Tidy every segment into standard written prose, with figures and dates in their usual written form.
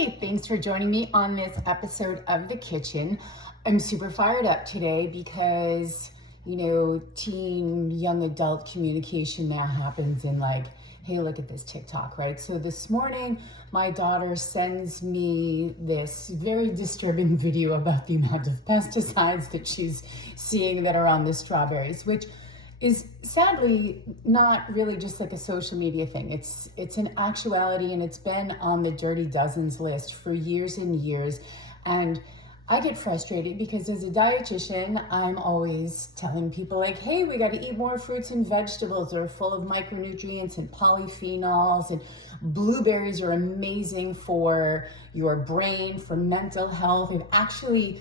Hey, thanks for joining me on this episode of The Kitchen. I'm super fired up today because, teen, young adult communication now happens in like, hey, look at this TikTok, right? So this morning, my daughter sends me this very disturbing video about the amount of pesticides that she's seeing that are on the strawberries, which is sadly not really just like a social media thing. It's an actuality, and it's been on the Dirty Dozens list for years and years. And I get frustrated because as a dietitian, I'm always telling people like, hey, we got to eat more fruits and vegetables. They're full of micronutrients and polyphenols, and blueberries are amazing for your brain, for mental health. I've actually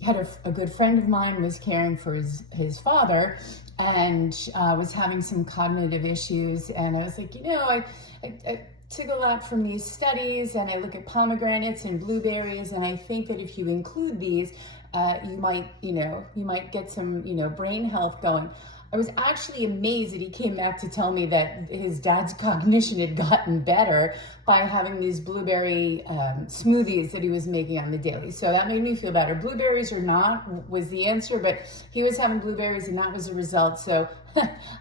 had a good friend of mine was caring for his father and was having some cognitive issues. And I was like, I took a lot from these studies, and I look at pomegranates and blueberries, and I think that if you include these, you might get some, brain health going. I was actually amazed that he came back to tell me that his dad's cognition had gotten better by having these blueberry smoothies that he was making on the daily. So that made me feel better. Blueberries or not was the answer, but he was having blueberries and that was the result. So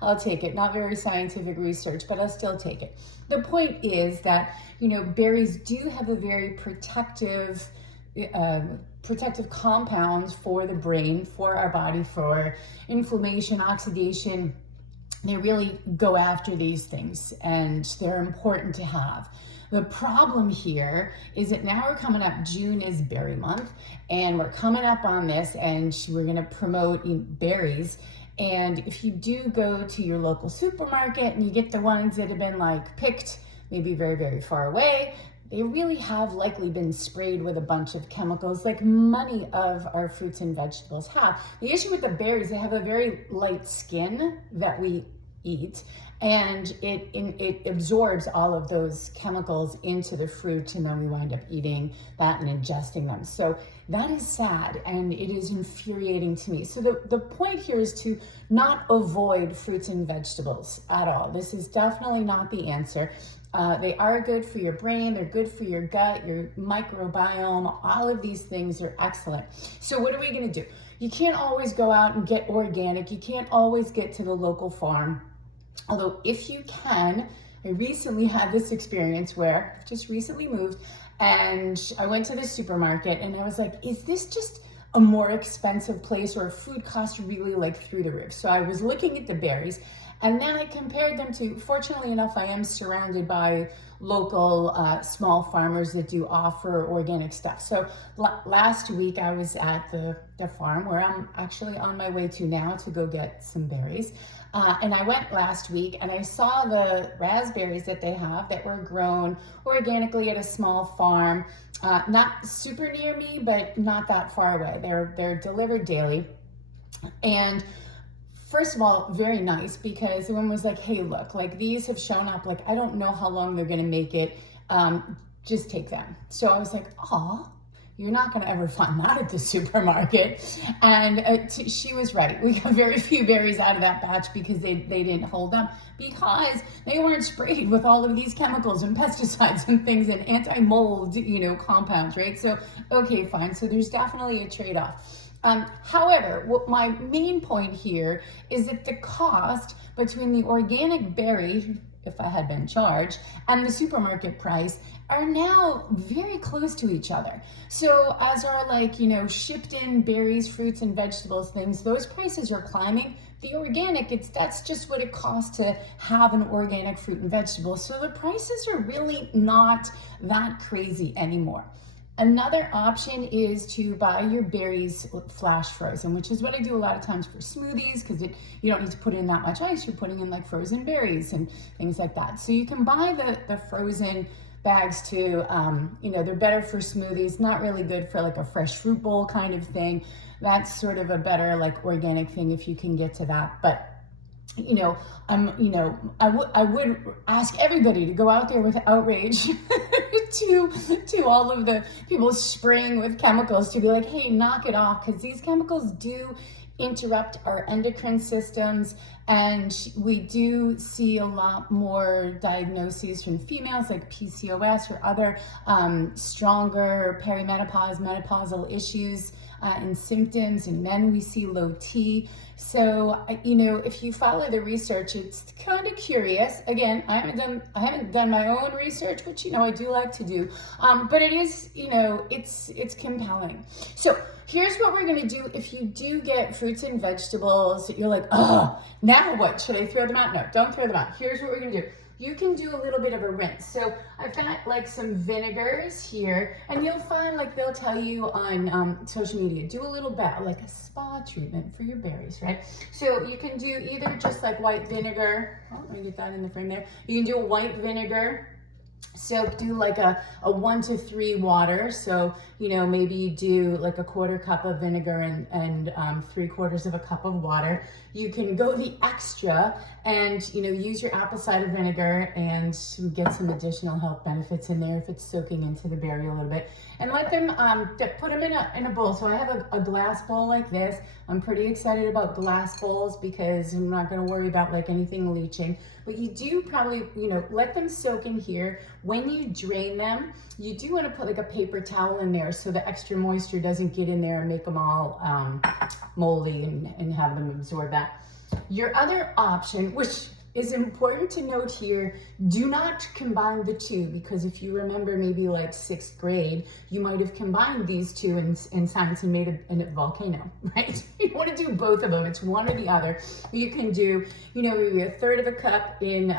I'll take it. Not very scientific research, but I'll still take it. The point is that, berries do have a very protective compounds for the brain, for our body, for inflammation, oxidation. They really go after these things, and they're important to have. The problem here is that now we're coming up, June is berry month, and we're coming up on this, and we're gonna promote berries. And if you do go to your local supermarket and you get the ones that have been like picked maybe very, very far away, they really have likely been sprayed with a bunch of chemicals like many of our fruits and vegetables have. The issue with the berries, they have a very light skin that we eat, and it absorbs all of those chemicals into the fruit, and then we wind up eating that and ingesting them. So that is sad, and it is infuriating to me. So the point here is to not avoid fruits and vegetables at all. This is definitely not the answer. They are good for your brain, they're good for your gut, your microbiome, all of these things are excellent. So what are we gonna do? You can't always go out and get organic, you can't always get to the local farm. Although if you can, I recently had this experience where I've just recently moved, and I went to the supermarket and I was like, is this just a more expensive place, or food costs really like through the roof? So I was looking at the berries, and then I compared them to, fortunately enough, I am surrounded by local small farmers that do offer organic stuff. So last week I was at the farm where I'm actually on my way to now to go get some berries. And I went last week and I saw the raspberries that they have that were grown organically at a small farm, not super near me, but not that far away. They're delivered daily. And first of all, very nice, because the woman was like, hey, look, like these have shown up, like I don't know how long they're gonna make it, just take them. So I was like, oh, you're not gonna ever find that at the supermarket. And she was right. We got very few berries out of that batch because they didn't hold up, because they weren't sprayed with all of these chemicals and pesticides and things and anti-mold, compounds, right? So, okay, fine. So there's definitely a trade-off. However, what my main point here is that the cost between the organic berry, if I had been charged, and the supermarket price are now very close to each other. So as our shipped in berries, fruits and vegetables things, those prices are climbing. The organic, that's just what it costs to have an organic fruit and vegetable. So the prices are really not that crazy anymore. Another option is to buy your berries flash frozen, which is what I do a lot of times for smoothies, because you don't need to put in that much ice. You're putting in like frozen berries and things like that. So you can buy the frozen bags too. They're better for smoothies, not really good for like a fresh fruit bowl kind of thing. That's sort of a better like organic thing if you can get to that. But I would ask everybody to go out there with outrage to all of the people spraying with chemicals, to be like, hey, knock it off, because these chemicals do interrupt our endocrine systems, and we do see a lot more diagnoses from females like PCOS or other stronger perimenopause, menopausal issues and symptoms. In men, we see low T. So, you know, if you follow the research, it's kind of curious. Again, I haven't done my own research, which, you know, I do like to do. But it is, you know, it's compelling. So here's what we're going to do. If you do get fruits and vegetables that you're like, oh, now what? Should I throw them out? No, don't throw them out. Here's what we're going to do. You can do a little bit of a rinse. So I've got like some vinegars here, and you'll find, like they'll tell you on social media, do a little bit like a spa treatment for your berries, right? So you can do either just like white vinegar. Oh, let me get that in the frame there. You can do a white vinegar. So do like a 1 to 3 water. So, you know, maybe you do like a 1/4 cup of vinegar and 3/4 of a cup of water. You can go the extra and, you know, use your apple cider vinegar and get some additional health benefits in there if it's soaking into the berry a little bit. And let them, put them in a bowl. So I have a glass bowl like this. I'm pretty excited about glass bowls because I'm not going to worry about like anything leaching. But you do probably, you know, let them soak in here. When you drain them, you do want to put like a paper towel in there so the extra moisture doesn't get in there and make them all moldy and have them absorb that. Your other option, which is important to note here, do not combine the two, because if you remember maybe like 6th grade, you might have combined these two in science and made a volcano, right? You want to do both of them. It's one or the other. You can do, you know, maybe 1/3 of a cup in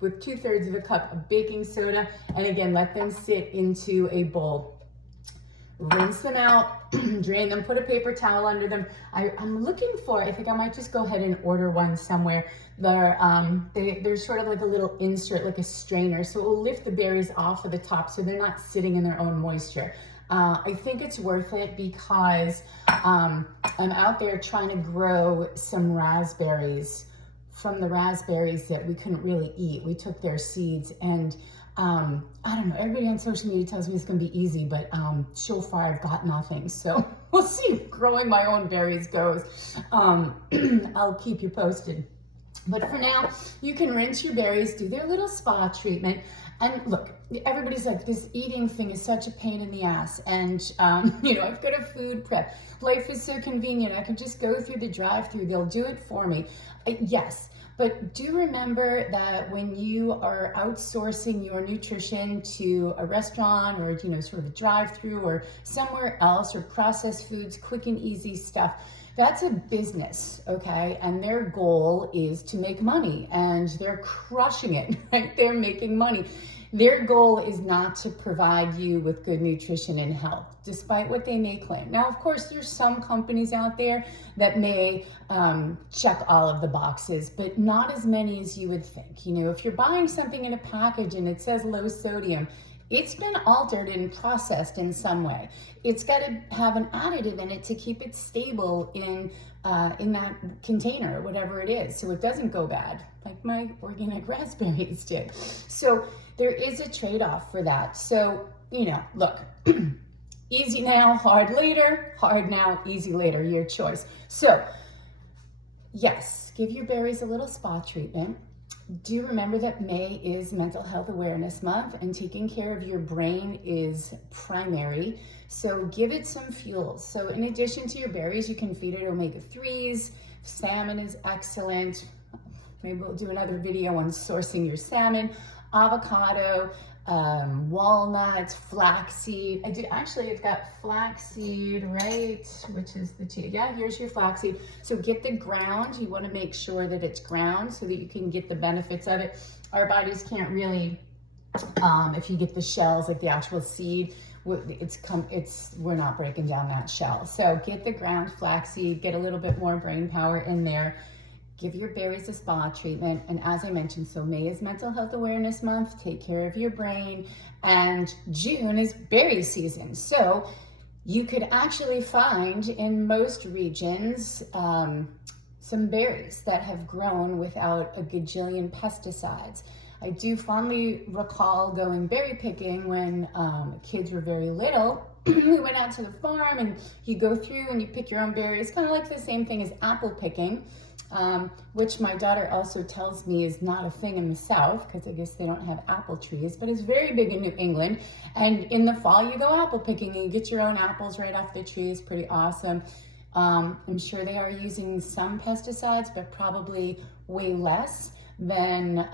with 2/3 of a cup of baking soda, and again, let them sit into a bowl. Rinse them out, drain them, put a paper towel under them. I'm looking for, I think I might just go ahead and order one somewhere. They're sort of like a little insert, like a strainer, so it will lift the berries off of the top so they're not sitting in their own moisture. I think it's worth it because I'm out there trying to grow some raspberries from the raspberries that we couldn't really eat. We took their seeds, and I don't know, everybody on social media tells me it's gonna be easy, but so far I've got nothing. So we'll see if growing my own berries goes. I'll keep you posted. But for now, you can rinse your berries, do their little spa treatment. And look, everybody's like, this eating thing is such a pain in the ass. And, you know, I've got a food prep. Life is so convenient. I can just go through the drive-through. They'll do it for me. Yes. But do remember that when you are outsourcing your nutrition to a restaurant or, you know, sort of a drive-through or somewhere else, or processed foods, quick and easy stuff, that's a business, okay? And their goal is to make money, and they're crushing it, right? They're making money. Their goal is not to provide you with good nutrition and health, despite what they may claim. Now, of course, there's some companies out there that may check all of the boxes, but not as many as you would think. You know, if you're buying something in a package and it says low sodium, it's been altered and processed in some way. It's got to have an additive in it to keep it stable in that container, whatever it is, so it doesn't go bad, like my organic raspberries did. So there is a trade-off for that. So, you know, look, easy now, hard later, hard now, easy later, your choice. So, yes, give your berries a little spa treatment. Do remember that May is Mental Health Awareness Month, and taking care of your brain is primary. So give it some fuel. So in addition to your berries, you can feed it omega-3s. Salmon is excellent. Maybe we'll do another video on sourcing your salmon. Avocado, walnuts, flaxseed. I've got flaxseed, right? Which is the tea. Yeah, here's your flaxseed. So get the ground. You want to make sure that it's ground so that you can get the benefits of it. Our bodies can't really, if you get the shells, like the actual seed, we're not breaking down that shell. So get the ground flaxseed, get a little bit more brain power in there. Give your berries a spa treatment. And as I mentioned, so May is Mental Health Awareness Month. Take care of your brain. And June is berry season. So you could actually find in most regions some berries that have grown without a gajillion pesticides. I do fondly recall going berry picking when kids were very little. We went out to the farm and you go through and you pick your own berries, kind of like the same thing as apple picking, which my daughter also tells me is not a thing in the South because I guess they don't have apple trees, but it's very big in New England. And in the fall, you go apple picking and you get your own apples right off the tree. It's pretty awesome. I'm sure they are using some pesticides, but probably way less than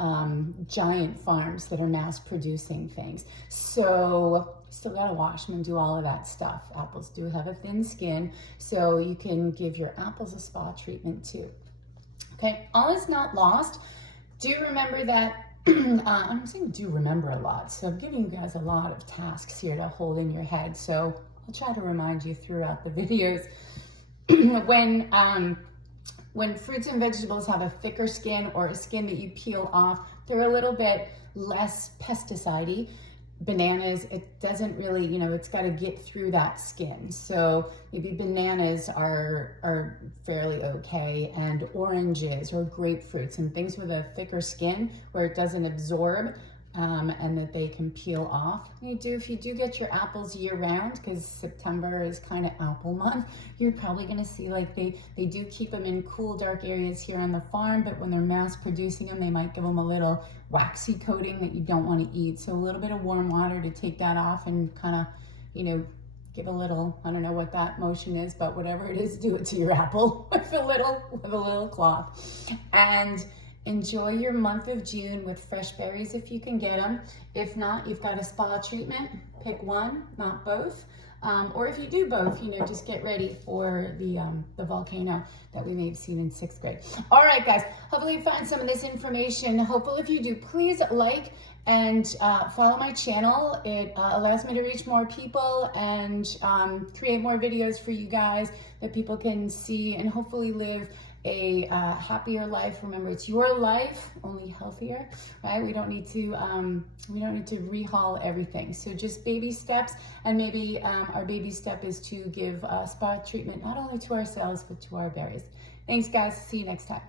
giant farms that are mass producing things. So still gotta wash them and do all of that stuff. Apples do have a thin skin, so you can give your apples a spa treatment too. Okay, all is not lost. Do remember that, I'm saying do remember a lot, so I'm giving you guys a lot of tasks here to hold in your head, so I'll try to remind you throughout the videos. When fruits and vegetables have a thicker skin or a skin that you peel off, they're a little bit less pesticide-y. Bananas, it doesn't really, it's got to get through that skin. So maybe bananas are fairly okay, and oranges or grapefruits and things with a thicker skin where it doesn't absorb and that they can peel off. If you do get your apples year round, because September is kind of apple month, you're probably going to see like they do keep them in cool, dark areas here on the farm, but when they're mass producing them, they might give them a little waxy coating that you don't want to eat. So a little bit of warm water to take that off and kind of, give a little, I don't know what that motion is, but whatever it is, do it to your apple with a little cloth. And enjoy your month of June with fresh berries if you can get them. If not, you've got a spa treatment. Pick one, not both. Or if you do both, just get ready for the volcano that we may have seen in 6th grade. All right, guys, hopefully you found some of this information. Hopefully if you do, please like and follow my channel. It allows me to reach more people and create more videos for you guys that people can see and hopefully live a happier life. Remember, it's your life, only healthier, right? We don't need to rehaul everything. So just baby steps, and maybe our baby step is to give spa treatment not only to ourselves but to our berries. Thanks, guys. See you next time.